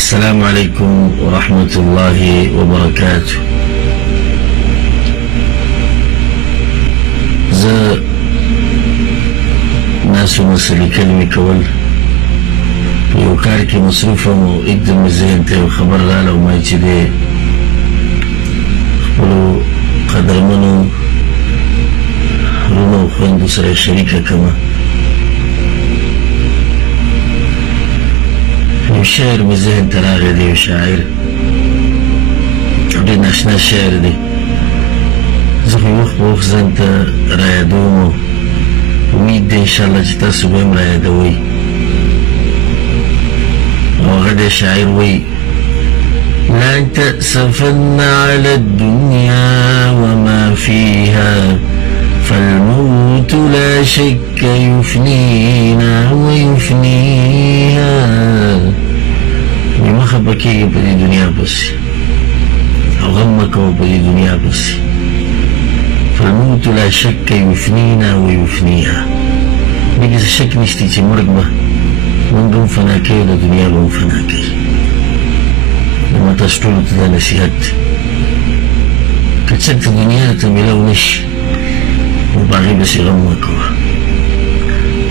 السلام عليكم ورحمة الله وبركاته. ناس مسلي كلمة كول يوكاركي مصروفة مو اقدم الزين تيو خبر لا لو ما يتدي قلوا قدر منو رونا وخوندو سري شريكة كما الشاعر مزهن تراغي دي وشاعر دي ناشنا الشاعر دي زخي وخ زنت رايا دومو وميد دي ان شاء الله جتاسو بهم رايا دوي وغدا شاعر وي لا تأسفن على الدنيا وما فيها فالموت لا شك يفنينا ويفنيها. ما خبكي بدي دنيا بس أو غمك بدي دنيا بس فالموت لا شك يفنينا ويفنيها. بيجي الشك نشتيتي مرقبة من دون فناكي ولا دنيا دون فناكي لما تشتغل تدا نسيهات كتشكت الدنيا تميلو نش وباغي بس يغمكوا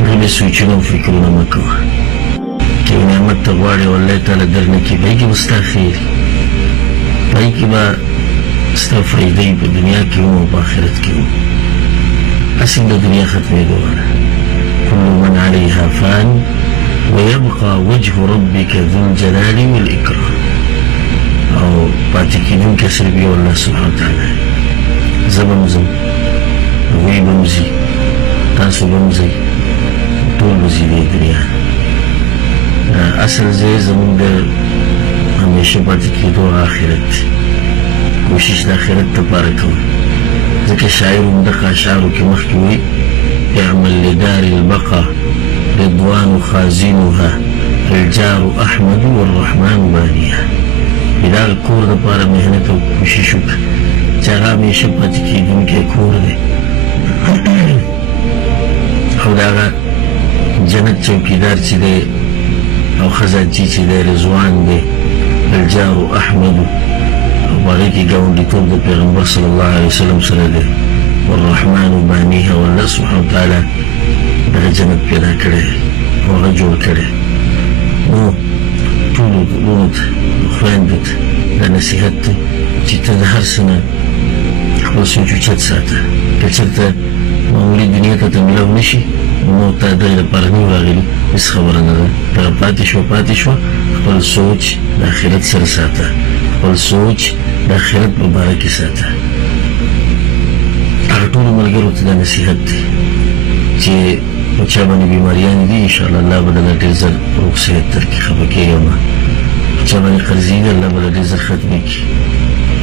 باغي بس يجنون فكرنا مكوا كي نعمت تغواري والله تعالى درنكي بايكي مستاخيري بايكي با استفايدي بدنيا كيوم وباخرت كيوم أسين الدنيا ختمي دوانا كل من عليها فان ويبقى وجه ربك ذو الجلال والإكرام أو باتكي دون كسر بي والله سبحانه وتعالى زمن وي بمزي تاسو بمزي طول بزي دي دنيا اصل زي زمن در همیشه باتكي دو آخرت کوشش دا آخرت تباركو ذكا شاعر مدقى شعره كمخكوي اعمل لدار البقى رضوان خازنها الجار أحمد والرحمن بانيها. بدا الكور دا پارا مهنت و کوششوك چاگا میشه باتكي دون کے کور دے او داغا جنت چوکیدار چی دے او خزانچی چی دے رضوان دے الجار احمد او باغی کی گاوندی طول دے پیغمبر صلی اللہ علیہ وسلم سره دے والرحمن بانیها والله سبحانه وتعالی داغا جنت پیدا کرے وغا جوڑ کرے نو طولو لونت خویندت دا نصیحت چی تا دا هر سنه خپل سوچ اوچت ساته که چرته معمولي دنیا ته تميلو نشي موت ته دغه لپاره نه راغلي هیڅ خبره نه ده دغه پاتې شو خپل سوچ د آخرت سره ساته خپل سوچ د آخرت مبارکي ساته هغه ټولو ملګرو ته دا نصیحت دی چې په چا باندې بیماریان دي انشاءالله الله به دله ډېر زر روغ صحت درکړي خفه کېږه مه په چا باندې قرضې دي الله به له ډېر زر ختمې کړي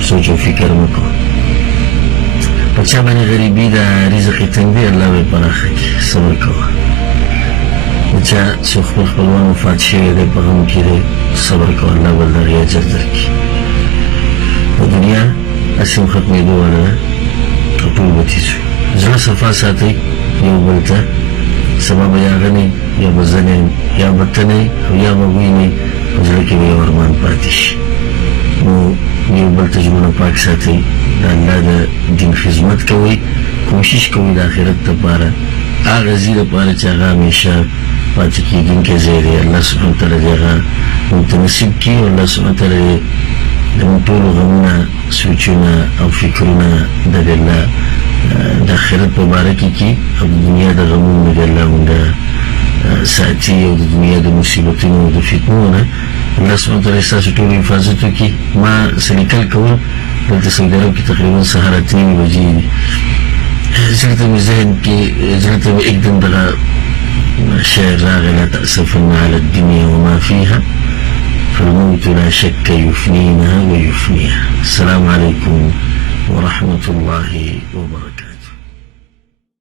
سوچ او فکر مه کوه په چا باندې غریبي ده رزق یې تنګ دی الله به یې پراخه کړي صبر کوه د چا چې خپل خپلوان وفات شوی دی په غم کې دی صبر کوه الله به د هغې اجر درکړي په دنیا هسې هم ختمېدو واله ده او ټول به تېر شو زړه صفا ساتئ یو بل ته سبا به یا غنئ یا به زنئ یا به تنئ او یا به وینئ په زړه کې به یو ارمان پاتې شي نو یو بل ته ژوند پاک ساتئ د الله د دین خدمت کوئ کوشش کوئ د آخرت دپاره هغه ځي دپاره چې هغه همیشه پاتې کېدونکی ځای دی الله سبحانه وتعالی دې هغه موږ ته نصیب کړي او الله سبحانه وتعالی د موږ ټولو غمونه سوچونه او فکرونه د الله د آخرت په باره کې کړي او د دنیا د غمونو د الله موږ ساتي او د دنیا د مصیبتونو او د فتنو نه الله سبحانه وتعالی ستاسو ټولو حفاظت وکړي ما څه لیکل کول دلته سعودي عرب کې تقریبا سهار 8 بجې دي زړه ته مې ذهن کې زړه ته مې एकदम دغه شعر راغی لا تأسفن على الدنيا وما فيها فالموت لا شك يفنينا ويفنيها. السلام عليكم ورحمة الله وبركاته.